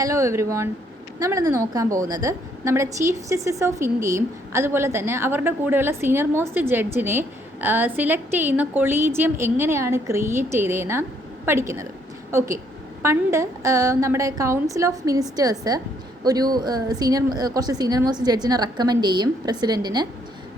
Hello every one. നമ്മളിന്ന് നോക്കാൻ പോകുന്നത് നമ്മുടെ ചീഫ് ജസ്റ്റിസ് ഓഫ് ഇന്ത്യയും അതുപോലെ തന്നെ അവരുടെ കൂടെയുള്ള സീനിയർ മോസ്റ്റ് ജഡ്ജിനെ സിലക്ട് ചെയ്യുന്ന കൊളീജിയം എങ്ങനെയാണ് ക്രിയേറ്റ് ചെയ്തതെന്ന് പഠിക്കുന്നത്. ഓക്കെ, പണ്ട് നമ്മുടെ കൗൺസിൽ ഓഫ് മിനിസ്റ്റേഴ്സ് ഒരു കുറച്ച് സീനിയർ മോസ്റ്റ് ജഡ്ജിനെ റെക്കമെൻഡ് ചെയ്യും പ്രസിഡൻറ്റിന്.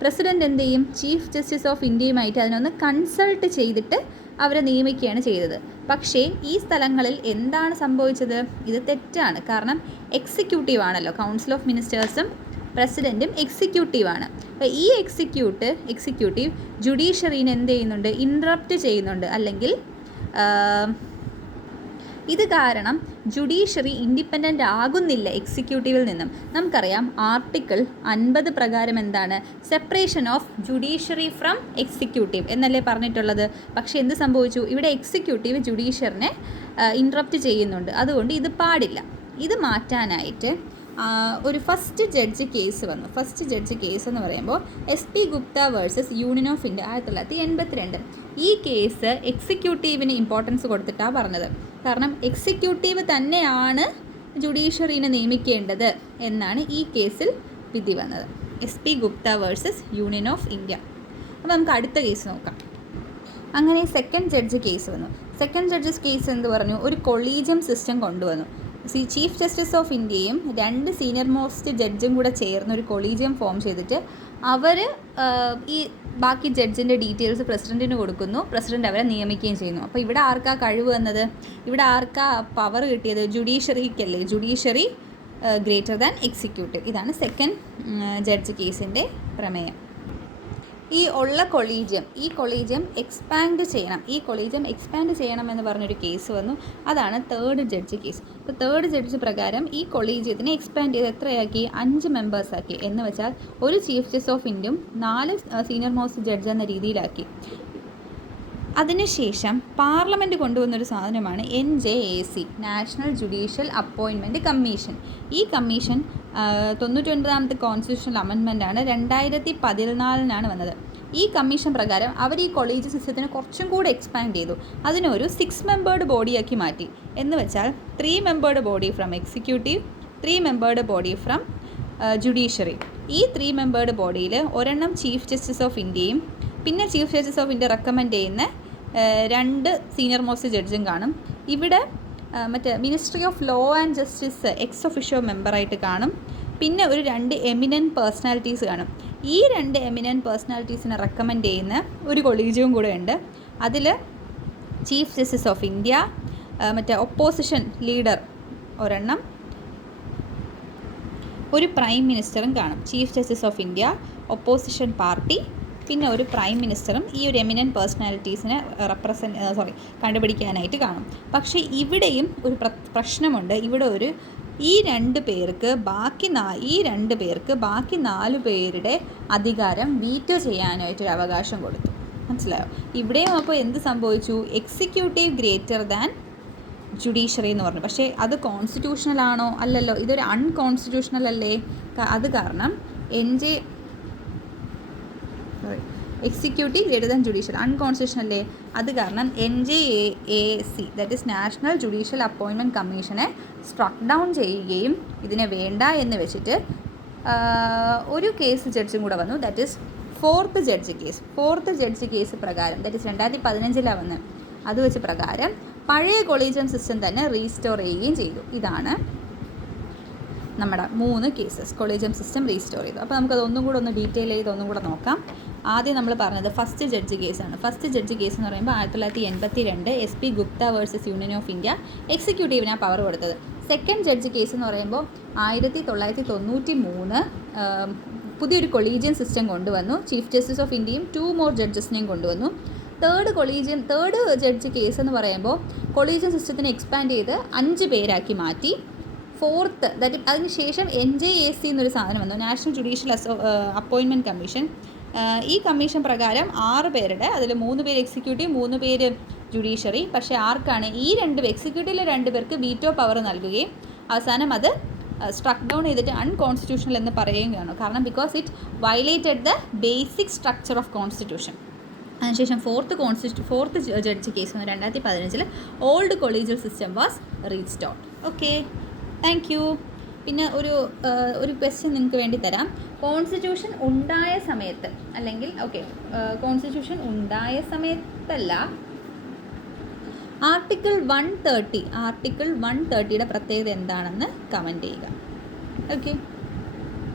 പ്രസിഡൻറ്റ് എന്ത് ചെയ്യും? ചീഫ് ജസ്റ്റിസ് ഓഫ് ഇന്ത്യയുമായിട്ട് അതിനൊന്ന് കൺസൾട്ട് ചെയ്തിട്ട് അവരെ നിയമിക്കുകയാണ് ചെയ്തത്. പക്ഷേ ഈ സ്ഥലങ്ങളിൽ എന്താണ് സംഭവിച്ചത്? ഇത് തെറ്റാണ്. കാരണം എക്സിക്യൂട്ടീവ് ആണല്ലോ, കൗൺസിൽ ഓഫ് മിനിസ്റ്റേഴ്സും പ്രസിഡൻറ്റും എക്സിക്യൂട്ടീവാണ്. അപ്പോൾ ഈ എക്സിക്യൂട്ടീവ് ജുഡീഷ്യറീനെ എന്ത് ചെയ്യുന്നുണ്ട്? ഇൻറപ്റ്റ് ചെയ്യുന്നുണ്ട്. അല്ലെങ്കിൽ ഇത് കാരണം ജുഡീഷ്യറി ഇൻഡിപെൻഡൻ്റ് ആകുന്നില്ല എക്സിക്യൂട്ടീവിൽ നിന്നും. നമുക്കറിയാം ആർട്ടിക്കിൾ 50 പ്രകാരം എന്താണ്? Separation of judiciary from executive എന്നല്ലേ പറഞ്ഞിട്ടുള്ളത്. പക്ഷേ എന്ത് സംഭവിച്ചു? ഇവിടെ എക്സിക്യൂട്ടീവ് ജുഡീഷ്യറിനെ ഇൻറപ്റ്റ് ചെയ്യുന്നുണ്ട്. അതുകൊണ്ട് ഇത് പാടില്ല. ഇത് മാറ്റാനായിട്ട് ഒരു ഫസ്റ്റ് ജഡ്ജ് കേസ് വന്നു. ഫസ്റ്റ് ജഡ്ജ് കേസ് എന്ന് പറയുമ്പോൾ SP Gupta versus union of India 1982. ഈ കേസ് എക്സിക്യൂട്ടീവിന് ഇമ്പോർട്ടൻസ് കൊടുത്തിട്ടാണ് പറഞ്ഞത്. കാരണം എക്സിക്യൂട്ടീവ് തന്നെയാണ് ജുഡീഷ്യറീനെ നിയമിക്കേണ്ടത് എന്നാണ് ഈ കേസിൽ വിധി വന്നത്. SP Gupta versus union of India. അപ്പോൾ നമുക്ക് അടുത്ത കേസ് നോക്കാം. അങ്ങനെ സെക്കൻഡ് ജഡ്ജ് കേസ് വന്നു. സെക്കൻഡ് ജഡ്ജസ് കേസ് എന്ത് പറഞ്ഞു? ഒരു കൊളീജിയം സിസ്റ്റം കൊണ്ടുവന്നു. ചീഫ് ജസ്റ്റിസ് ഓഫ് ഇന്ത്യയും 2 സീനിയർ മോസ്റ്റ് ജഡ്ജും കൂടെ ചേർന്ന് ഒരു കൊളീജിയം ഫോം ചെയ്തിട്ട് അവർ ഈ ബാക്കി ജഡ്ജിൻ്റെ ഡീറ്റെയിൽസ് പ്രസിഡൻറ്റിന് കൊടുക്കുന്നു. പ്രസിഡൻറ്റ് അവരെ നിയമിക്കുകയും ചെയ്യുന്നു. അപ്പോൾ ഇവിടെ ആർക്കാ കഴിവ് വന്നത്? ഇവിടെ ആർക്കാ പവർ കിട്ടിയത്? ജുഡീഷ്യറിക്കല്ലേ. Judiciary greater than executive. ഇതാണ് സെക്കൻഡ് ജഡ്ജ് കേസിൻ്റെ പ്രമേയം. ഈ കൊളീജിയം എക്സ്പാൻഡ് ചെയ്യണം എന്ന് പറഞ്ഞൊരു കേസ് വന്നു. അതാണ് തേർഡ് ജഡ്ജ് കേസ്. ഇപ്പോൾ തേർഡ് ജഡ്ജ് പ്രകാരം ഈ കൊളീജിയത്തിനെ എക്സ്പാൻഡ് ചെയ്ത് എത്രയാക്കി? 5 മെമ്പേഴ്സാക്കി. എന്ന് വെച്ചാൽ ഒരു ചീഫ് ജസ്റ്റിസ് ഓഫ് ഇന്ത്യയും 4 സീനിയർ മോസ്റ്റ് ജഡ്ജ് എന്ന രീതിയിലാക്കി. അതിനുശേഷം പാർലമെൻറ്റ് കൊണ്ടുവന്നൊരു സാധനമാണ് NJAC, national judicial appointment commission. ഈ കമ്മീഷൻ 99ാമത്തെ കോൺസ്റ്റിറ്റ്യൂഷണൽ അമെൻമെൻറ്റാണ് 2014 വന്നത്. ഈ കമ്മീഷൻ പ്രകാരം അവർ ഈ കൊളീജിയം സിസ്റ്റത്തിന് കുറച്ചും കൂടെ എക്സ്പാൻഡ് ചെയ്തു. അതിനൊരു 6 മെമ്പേർഡ് ബോഡിയാക്കി മാറ്റി. എന്ന് വെച്ചാൽ 3 membered body from executive, 3 membered body from judiciary. ഈ 3 മെമ്പേർഡ് ബോഡിയിൽ ഒരെണ്ണം ചീഫ് ജസ്റ്റിസ് ഓഫ് ഇന്ത്യയും പിന്നെ chief justice of India recommend ചെയ്യുന്ന 2 സീനിയർ മോസ്റ്റ് ജഡ്ജും കാണും. ഇവിടെ ministry of law and justice ex officio മെമ്പറായിട്ട് കാണും. പിന്നെ ഒരു 2 എമിനൻറ്റ് പേഴ്സണാലിറ്റീസ് കാണും. ഈ 2 എമിനൻറ്റ് പേഴ്സണാലിറ്റീസിനെ റെക്കമെൻഡ് ചെയ്യുന്ന ഒരു കൊളീജിയവും കൂടെ ഉണ്ട്. അതിൽ chief justice of India, opposition leader ഒരെണ്ണം, ഒരു പ്രൈം മിനിസ്റ്ററും കാണും. Chief justice of India, opposition party, പിന്നെ ഒരു പ്രൈം മിനിസ്റ്ററും ഈ ഒരു എമിനൻറ്റ് പേഴ്സണാലിറ്റീസിനെ കണ്ടുപിടിക്കാനായിട്ട് കാണും. പക്ഷേ ഇവിടെയും ഒരു പ്രശ്നമുണ്ട്. ഇവിടെ ഈ 2 പേർക്ക് ബാക്കി 4 പേരുടെ അധികാരം വീറ്റോ ചെയ്യാനായിട്ടൊരു അവകാശം കൊടുത്തു. മനസ്സിലായോ? ഇവിടെയും അപ്പോൾ എന്ത് സംഭവിച്ചു? എക്സിക്യൂട്ടീവ് ഗ്രേറ്റർ ദാൻ ജുഡീഷ്യറി എന്ന് പറഞ്ഞു. പക്ഷേ അത് കോൺസ്റ്റിറ്റ്യൂഷണൽ ആണോ? അല്ലല്ലോ. ഇതൊരു അൺകോൺസ്റ്റിറ്റ്യൂഷണൽ അല്ലേ? അത് കാരണം executive greater than judicial unconstitutional അല്ലേ? അത് കാരണം NJAC, that is national judicial appointment കമ്മീഷനെ സ്ട്രക്ക് ഡൗൺ ചെയ്യുകയും ഇതിനെ വേണ്ട എന്ന് വെച്ചിട്ട് ഒരു കേസ് ജഡ്ജും കൂടെ വന്നു. That is fourth judge case പ്രകാരം, ദാറ്റ് ഈസ് 2015 വന്ന് അത് വെച്ച് പ്രകാരം പഴയ കൊളീജിയം സിസ്റ്റം തന്നെ റീസ്റ്റോർ ചെയ്യുകയും ചെയ്തു. ഇതാണ് നമ്മുടെ 3 കേസസ്. കൊളീജിയം സിസ്റ്റം റീസ്റ്റോർ ചെയ്തു. അപ്പോൾ നമുക്കത് ഒന്നും കൂടെ ഡീറ്റെയിൽ ചെയ്ത് ഒന്നും കൂടെ നോക്കാം. ആദ്യം നമ്മൾ പറഞ്ഞത് ഫസ്റ്റ് ജഡ്ജ് കേസാണ്. ഫസ്റ്റ് ജഡ്ജ് കേസ് എന്ന് പറയുമ്പോൾ 1982 SP Gupta versus union of India, എക്സിക്യൂട്ടീവിനാണ് പവർ കൊടുത്തത്. സെക്കൻഡ് ജഡ്ജ് കേസ് എന്ന് പറയുമ്പോൾ 1993 പുതിയൊരു കൊളീജിയം സിസ്റ്റം കൊണ്ടുവന്നു. ചീഫ് ജസ്റ്റിസ് ഓഫ് ഇന്ത്യയും 2 മോർ ജഡ്ജസിനെയും കൊണ്ടുവന്നു. തേർഡ് ജഡ്ജ് കേസ് എന്ന് പറയുമ്പോൾ കൊളീജിയം സിസ്റ്റത്തിനെ എക്സ്പാൻഡ് ചെയ്ത് 5 പേരാക്കി മാറ്റി. ഫോർത്ത്, അതിനുശേഷം NJAC എന്നൊരു സാധനം വന്നു, നാഷണൽ ജുഡീഷ്യൽ അപ്പോയിൻമെൻറ്റ് കമ്മീഷൻ. ഈ കമ്മീഷൻ പ്രകാരം 6 പേരുടെ, അതിൽ 3 പേര് എക്സിക്യൂട്ടീവ്, 3 പേര് ജുഡീഷ്യറി. പക്ഷേ ആർക്കാണ്? ഈ 2 എക്സിക്യൂട്ടീവിലെ 2 പേർക്ക് വീറ്റോ പവർ നൽകുകയും അവസാനം അത് സ്ട്രക്ക് ഡൗൺ ചെയ്തിട്ട് അൺകോൺസ്റ്റിറ്റ്യൂഷണൽ എന്ന് പറയുകയാണ്. കാരണം because it violated the basic structure of constitution. അതിനുശേഷം fourth judge case 2015 old collegial system was restored. Okay. Thank you. പിന്നെ ഒരു ക്വസ്റ്റ്യൻ നിങ്ങൾക്ക് വേണ്ടി തരാം. കോൺസ്റ്റിറ്റ്യൂഷൻ ഉണ്ടായ സമയത്ത്, അല്ലെങ്കിൽ കോൺസ്റ്റിറ്റ്യൂഷൻ ഉണ്ടായ സമയത്തല്ല, ആർട്ടിക്കിൾ 130 ആർട്ടിക്കിൾ 130യുടെ പ്രത്യേകത എന്താണെന്ന് കമൻറ്റ് ചെയ്യുക. ഓക്കെ.